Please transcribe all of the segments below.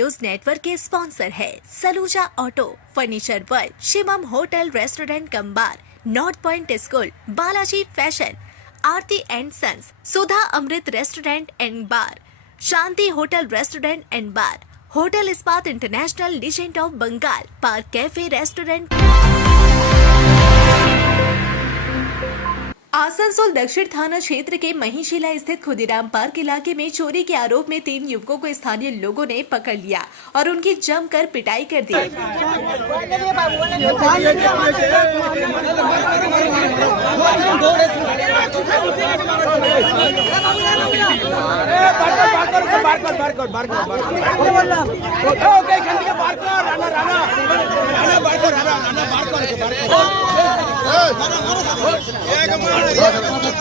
News network के sponsor है Saluja auto, furniture world, Shivam hotel restaurant cum bar, north point school, Balaji fashion, Aarti and sons, Sudha Amrit restaurant and bar, Shanti hotel restaurant and bar, hotel Ispat international, legend of Bengal, park cafe restaurant. Asansol दक्षिण थाना क्षेत्र के महिशिला स्थित Khudiram park इलाके में चोरी के आरोप में 3 युवकों को स्थानीय लोगों ने पकड़ लिया और उनकी जमकर पिटाई कर दी।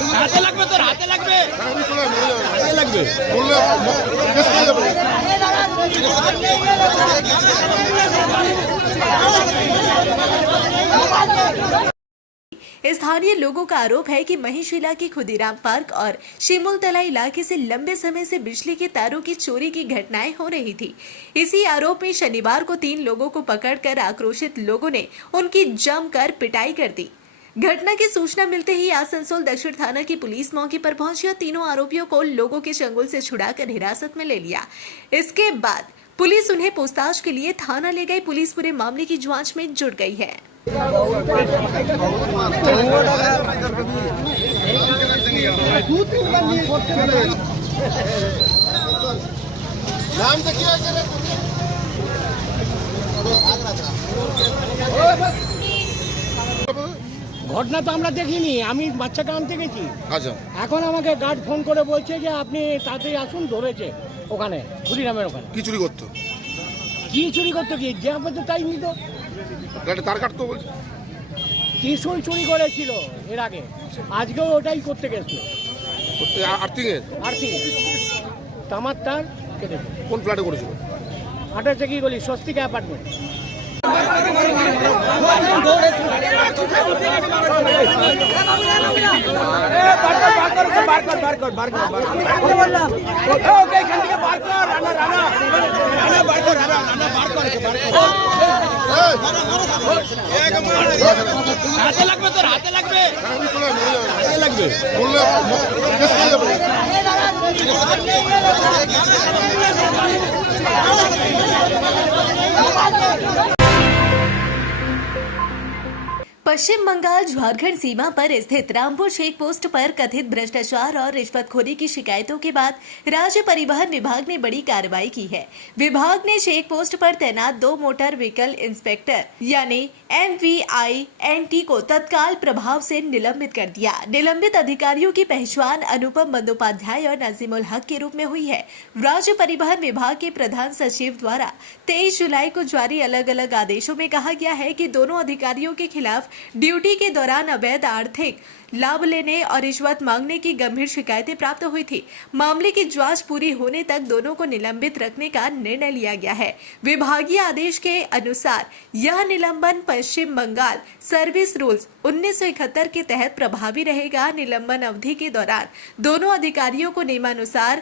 हाथे लगবে তোর হাতে লাগবে হাতে লাগবে বললে কেসে যাবে। स्थानीय लोगों का आरोप है कि महिशिला के खुदीराम पार्क और शिमुलतला इलाके से लंबे समय से बिजली के तारों की चोरी की घटनाएं हो रही थी। इसी आरोप में शनिवार को 3 लोगों को पकड़कर आक्रोशित लोगों ने उनकी जमकर पिटाई कर दी। घटना की सूचना मिलते ही आसनसोल दक्षिण थाना की पुलिस मौके पर पहुंची और तीनों आरोपियों को लोगों के चंगुल से छुड़ाकर हिरासत में ले लिया। इसके बाद पुलिस उन्हें पूछताछ के लिए थाना ले गई। पुलिस पूरे मामले की जांच में जुट गई है। ঘটনা তো আমরা দেখিনি, আমি বাচ্চাকে আনতে গেছি। আচ্ছা, এখন আমাকে গার্ড ফোন করে বলছে যে আপনি তাড়াতাড়ি আসুন, ধরেছে ওখানে খুদিরামের ওখানে। কি চুরি করতো? কি চুরি করতে গিয়ে যে আপনাদের তাই নিত, গাড়ি তার কাটতো বলছে। ত্রিশূল চুরি করেছিল এর আগে, আজকেও ওটাই করতে গেছিল। আর্থিং এর আর্থিং তামার তার কেটেছে। কোন ফ্ল্যাটে করেছিল? 28 কি গলি স্বস্তিকা অ্যাপার্টমেন্ট। হাতে লাগবে তোর হাতে লাগবে হাতে লাগবে বললে কেসে যাবে। पश्चिम बंगाल झारखंड सीमा पर स्थित रामपुर चेक पोस्ट पर कथित भ्रष्टाचार और रिश्वतखोरी की शिकायतों के बाद राज्य परिवहन विभाग ने बड़ी कार्रवाई की है। विभाग ने चेक पोस्ट पर तैनात 2 मोटर व्हीकल इंस्पेक्टर यानी MVINT को तत्काल प्रभाव से निलंबित कर दिया। निलंबित अधिकारियों की पहचान अनुपम बंदोपाध्याय और नाजिमुल हक के रूप में हुई है। राज्य परिवहन विभाग के प्रधान सचिव द्वारा 23 जुलाई को जारी अलग अलग आदेशों में कहा गया है कि दोनों अधिकारियों के खिलाफ ड्यूटी के दौरान अवैध आर्थिक लाभ लेने और रिश्वत मांगने की गंभीर शिकायतें प्राप्त हुई थी। मामले की जांच पूरी होने तक दोनों को निलंबित रखने का निर्णय लिया गया है। विभागीय आदेश के अनुसार यह निलंबन पश्चिम बंगाल सर्विस रूल्स 1971 के तहत प्रभावी रहेगा। निलंबन अवधि के दौरान दोनों अधिकारियों को नियमानुसार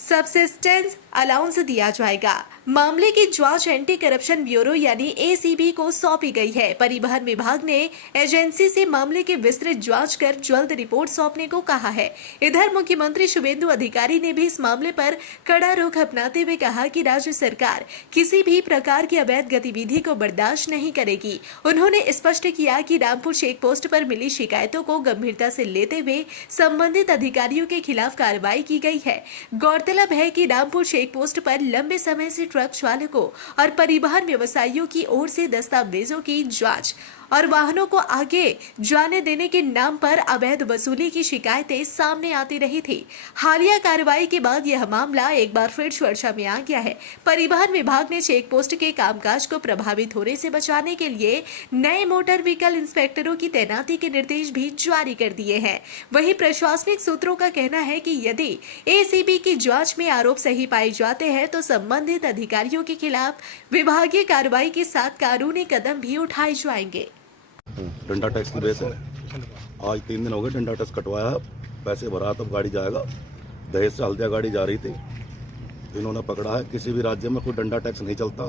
सबसिस्टेंस अलाउंस दिया जाएगा। मामले की जांच एंटी करप्शन ब्यूरो यानी ACB को सौंपी गई है। परिवहन विभाग ने एजेंसी से मामले की विस्तृत जांच कर जल्द रिपोर्ट सौंपने को कहा है। इधर मुख्यमंत्री शुभेंदु अधिकारी ने भी इस मामले पर कड़ा रुख अपनाते हुए कहा कि राज्य सरकार किसी भी प्रकार की अवैध गतिविधि को बर्दाश्त नहीं करेगी। उन्होंने स्पष्ट किया कि रामपुर चेक पोस्ट पर मिली शिकायतों को गंभीरता से लेते हुए संबंधित अधिकारियों के खिलाफ कार्रवाई की गई है। गौरतलब है कि रामपुर चेक पोस्ट पर लंबे समय से ट्रक चालकों और परिवहन व्यवसायियों की ओर से दस्तावेजों की जांच और वाहनों को आगे जाने देने के नाम पर अवैध वसूली की शिकायतें सामने आती रही थी। हालिया कार्रवाई के बाद यह मामला एक बार फिर चर्चा में आ गया है। परिवहन विभाग ने चेक पोस्ट के कामकाज को प्रभावित होने से बचाने के लिए नए मोटर व्हीकल इंस्पेक्टरों की तैनाती के निर्देश भी जारी कर दिए हैं। वहीं प्रशासनिक सूत्रों का कहना है कि यदि ACB की जांच में आरोप सही पाए जाते हैं तो संबंधित अधिकारियों के खिलाफ विभागीय कार्रवाई के साथ कानूनी कदम भी उठाए जाएंगे। डंडा टैक्स की वजह से आज 3 दिन हो गए, डंडा टैक्स कटवाया, पैसे भरा, तब गाड़ी जाएगा। दहेज से हल्दिया गाड़ी जा रही थी, इन्होंने पकड़ा है। किसी भी राज्य में कोई डंडा टैक्स नहीं चलता,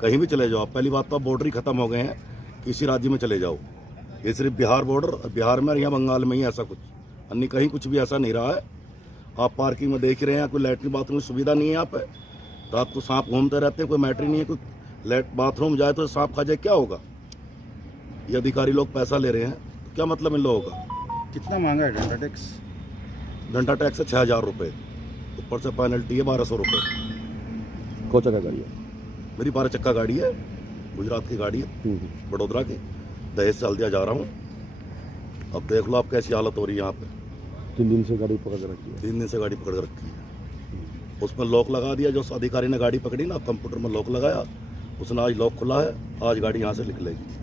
कहीं भी चले जाओ। पहली बात तो अब बॉर्डर ही खत्म हो गए हैं, किसी राज्य में चले जाओ। ये सिर्फ बिहार बॉर्डर, बिहार में या बंगाल में ही ऐसा कुछ, अन्य कहीं कुछ भी ऐसा नहीं रहा है। आप पार्किंग में देख रहे हैं, कोई लैट्रिन बाथरूम की सुविधा नहीं है यहाँ पे, रात को सांप घूमते रहते हैं, कोई मैटर नहीं है। कोई बाथरूम जाए तो सांप खा जाए, क्या होगा? ये अधिकारी लोग पैसा ले रहे हैं, तो क्या मतलब इन लोगों का? कितना महंगा है डंडा टैक्स? डंडा टैक्स है 6,000 रुपये, ऊपर से पेनल्टी है 1,200 रुपये। कौन सा गाड़ी है? मेरी 12 चक्का गाड़ी है, गुजरात की गाड़ी है, बड़ोदरा की, दहेज से हल्दिया जा रहा हूँ। अब देख लो आप कैसी हालत हो रही है यहाँ पे। 3 दिन से गाड़ी पकड़ के रखी है। 3 दिन से गाड़ी पकड़ के रखी है। उसमें लॉक लगा दिया, जो अधिकारी ने गाड़ी पकड़ी ना, कंप्यूटर में लॉक लगाया, उसने आज लॉक खुला है, आज गाड़ी यहाँ से निकलेगी।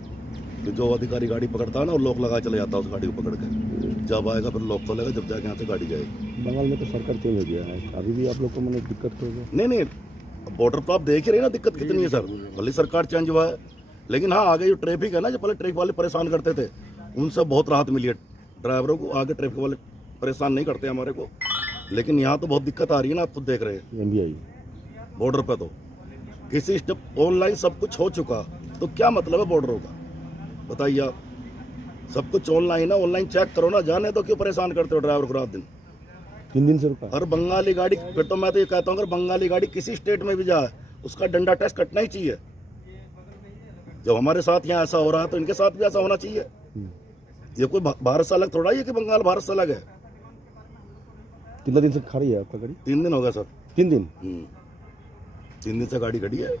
तो जो अधिकारी गाड़ी पकड़ता है ना, वो लॉक लगा चले जाता है उस गाड़ी को पकड़ के। जब आएगा फिर लॉक खोलेगा, जब जाके यहाँ से गाड़ी जाएगी। बंगाल में तो सरकार चेंज हो गया है, अभी भी आप लोग को मैंने दिक्कत हो गया? नहीं, बॉर्डर पर आप देख ही रहे ना दिक्कत कितनी है सर। भले सरकार चेंज हुआ है, लेकिन हाँ आगे जो ट्रैफिक है ना, जो पहले ट्रैफिक वाले परेशान करते थे, उनसे बहुत राहत मिली है ड्राइवरों को। आगे ट्रैफिक वाले परेशान नहीं करते हमारे को, लेकिन यहाँ तो बहुत दिक्कत आ रही है ना, आप खुद देख रहे हैं। MBI बॉर्डर पे तो किसी स्टेप ऑनलाइन सब कुछ हो चुका, तो क्या मतलब है बॉर्डरों का? बताइए आप। सब कुछ ऑनलाइन है, ऑनलाइन चेक करो ना, जाने तो क्यों परेशान करते हो ड्राइवर को रात दिन? 3 दिन से रुका। और बंगाली गाड़ी, फिर तो मैं तो ये कहता हूँ, अगर बंगाली गाड़ी किसी स्टेट में भी जाए, उसका डंडा टैक्स कटना ही चाहिए। जब हमारे साथ यहाँ ऐसा हो रहा है, तो इनके साथ भी ऐसा होना चाहिए। ये कोई भारत से अलग थोड़ा ही है कि बंगाल भारत से अलग है। कितना दिन से खड़ी है आपका गाड़ी? 3 दिन हो गया सर। 3 दिन? 3 दिन से गाड़ी खड़ी है।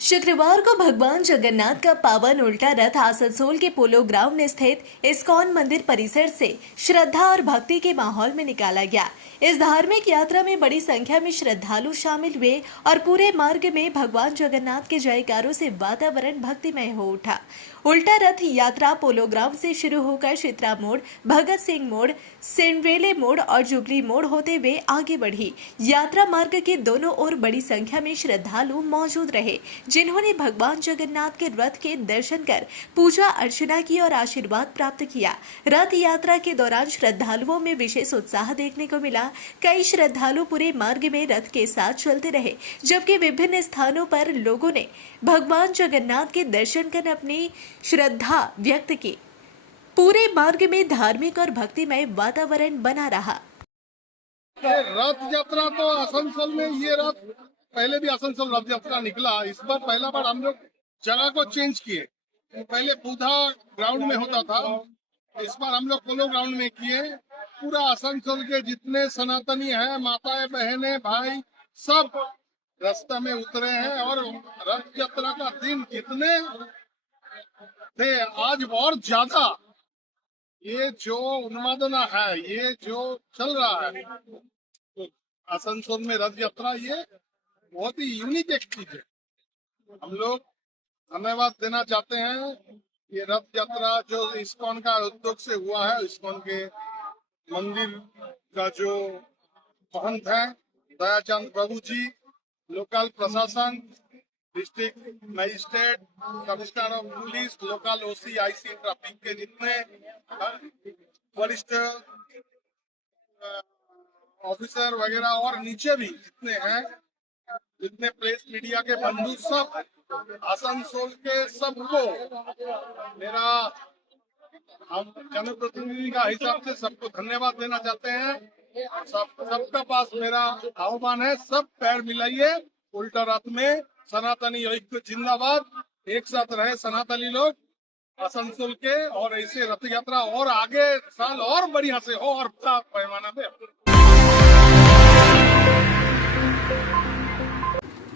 शुक्रवार को भगवान जगन्नाथ का पावन उल्टा रथ आसनसोल के पोलो ग्राउंड स्थित इस्कॉन मंदिर परिसर से श्रद्धा और भक्ति के माहौल में निकाला गया। इस धार्मिक यात्रा में बड़ी संख्या में श्रद्धालु शामिल हुए और पूरे मार्ग में भगवान जगन्नाथ के जयकारों से वातावरण भक्तिमय हो उठा। उल्टा रथ यात्रा पोलो ग्राउंड से शुरू होकर चित्रा मोड़, भगत सिंह मोड़, सिंडरेले मोड़ और जुबली मोड़ होते हुए आगे बढ़ी। यात्रा मार्ग के दोनों ओर बड़ी संख्या में श्रद्धालु मौजूद रहे, जिन्होंने भगवान जगन्नाथ के रथ के दर्शन कर पूजा अर्चना की और आशीर्वाद प्राप्त किया। रथ यात्रा के दौरान श्रद्धालुओं में विशेष उत्साह देखने को मिला। कई श्रद्धालु पूरे मार्ग में रथ के साथ चलते रहे, जबकि विभिन्न स्थानों पर लोगों ने भगवान जगन्नाथ के दर्शन कर अपनी श्रद्धा व्यक्त की। पूरे मार्ग में धार्मिक और भक्तिमय वातावरण बना रहा। रथ यात्रा तो आसनसोल में, ये रथ पहले भी आसनसोल रथ यात्रा निकला। इस बार पहला बार हम लोग जगह को चेंज किए। पहले पूधा ग्राउंड में होता था, इस बार हम लोग पोलो ग्राउंड में किए। पूरा आसनसोल के जितने सनातनी हैं, माताएं, बहनें, भाई, सब रास्ते में उतरे हैं। और रथ यात्रा का दिन कितने थे, आज और ज्यादा। ये जो उन्मादना है, ये जो चल रहा है तो आसनसोल में रथ यात्रा, ये बहुत ही यूनिक एक चीज है। हम लोग धन्यवाद देना चाहते हैं। ये रथ यात्रा जो इस्कॉन का उद्योग से हुआ है, इस्कॉन के मंदिर का जो महंत है दयाचंद प्रभु जी, लोकल प्रशासन, district magistrate, commissioner of police, local OC, IC, traffic के जितने वरिष्ठ ऑफिसर वगैरह और नीचे भी जितने हैं, जितने प्रेस मीडिया के बंधु, सब आसनसोल के सबको मेरा, हम जनप्रतिनिधि का हिसाब से सबको धन्यवाद देना चाहते हैं। सबका पास मेरा आह्वान है, सब पैर मिलाइए उल्टा रथ में। सनातनी ऐक्य जिंदाबाद, एक साथ रहे सनातनी लोग आसनसोल के, और ऐसे रथ यात्रा और आगे साल और बढ़िया से हो और पैमाना पे।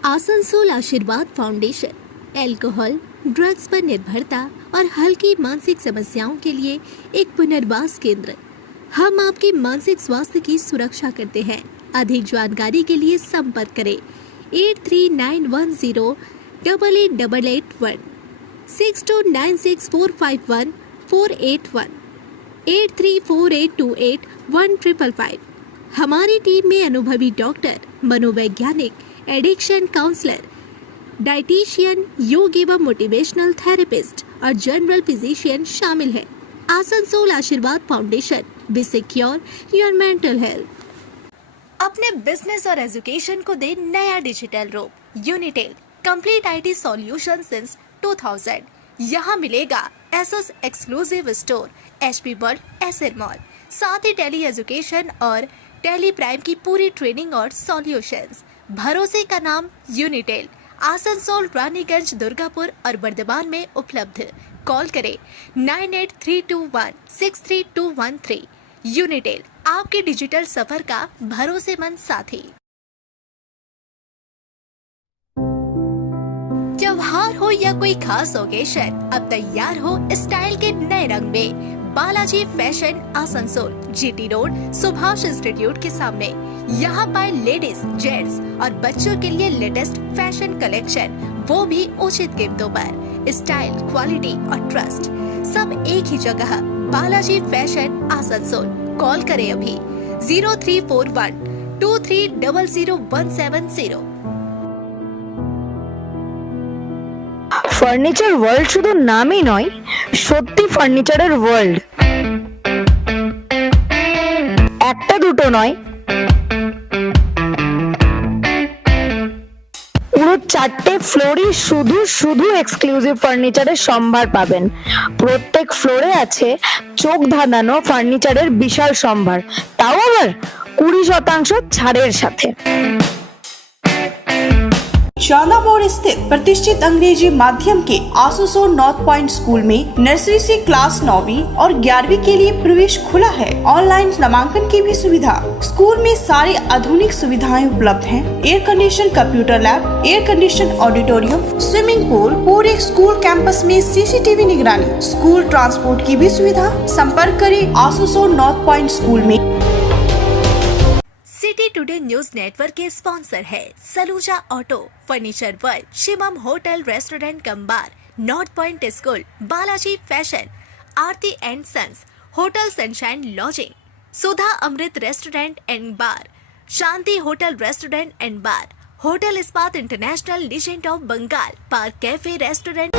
Asansol Ashirwad foundation alcohol, drugs पर निर्भरता और हल्की मानसिक समस्याओं के लिए एक पुनर्वास केंद्र। हम आपके मानसिक स्वास्थ्य की सुरक्षा करते हैं। अधिक जानकारी के लिए संपर्क करें 8391088881, 6296451481, 8348281555। हमारी टीम में अनुभवी डॉक्टर, मनोवैज्ञानिक, एडिक्शन काउंसलर, डाइटिशियन, योग एवं मोटिवेशनल थेरेपिस्ट और जनरल फिजिशियन शामिल है। Asansol Ashirwad foundation be secure your mental health. अपने बिजनेस और एजुकेशन को दे नया डिजिटल रूप। Unitel complete IT solution since 2000। यहाँ मिलेगा SS exclusive store, HP world, SR mall, साथ ही टेली एजुकेशन और टेली प्राइम की पूरी ट्रेनिंग और सॉल्यूशंस। भरोसे का नाम यूनिटेल। आसनसोल, रानीगंज, दुर्गापुर और बर्दवान में उपलब्ध। कॉल करें 9832163213। यूनिटेल आपके डिजिटल सफर का भरोसेमंद साथी। त्योहार हो या कोई खास ओकेशन, अब तैयार हो स्टाइल के नए रंग में। Balaji fashion, Asansol, GT road, Subhash institute के सामने। यहाँ पाए लेडीज, जेंट्स और बच्चों के लिए लेटेस्ट फैशन कलेक्शन, वो भी उचित कीमतों पर। स्टाइल, क्वालिटी और ट्रस्ट सब एक ही जगह। बालाजी फैशन, आसनसोल। कॉल करें अभी 0341 23000170। ফার্নিচার ওয়ার্ল্ড শুধু নামই নয়, সত্যি ফার্নিচারের ওয়ার্ল্ড। একটা দুটো নয়, পুরো 4টে ফ্লোরই শুধু শুধু এক্সক্লুসিভ ফার্নিচারের সম্ভার পাবেন। প্রত্যেক ফ্লোরে আছে চোখ ধাঁধানো ফার্নিচারের বিশাল সম্ভার, তাও আবার 20% ছাড়ের সাথে। शालामोड़ स्थित प्रतिष्ठित अंग्रेजी माध्यम के आसनसोल नॉर्थ पॉइंट स्कूल में नर्सरी से क्लास 9वीं और 11वीं के लिए प्रवेश खुला है। ऑनलाइन नामांकन की भी सुविधा। स्कूल में सारी आधुनिक सुविधाएं उपलब्ध हैं। Air condition computer lab, air condition auditorium, swimming pool, पूरे स्कूल कैंपस में सीसीटीवी निगरानी, स्कूल ट्रांसपोर्ट की भी सुविधा। संपर्क करें आसनसोल नॉर्थ पॉइंट स्कूल में। सिटी टुडे न्यूज नेटवर्क के स्पॉन्सर है Saluja auto, furniture world, Shivam hotel restaurant cum bar, north point school, Balaji fashion, Aarti and sons, hotel sunshine lodging, Sudha Amrit restaurant and bar, Shanti hotel restaurant and bar, hotel Ispat international, legend of Bengal, park cafe restaurant.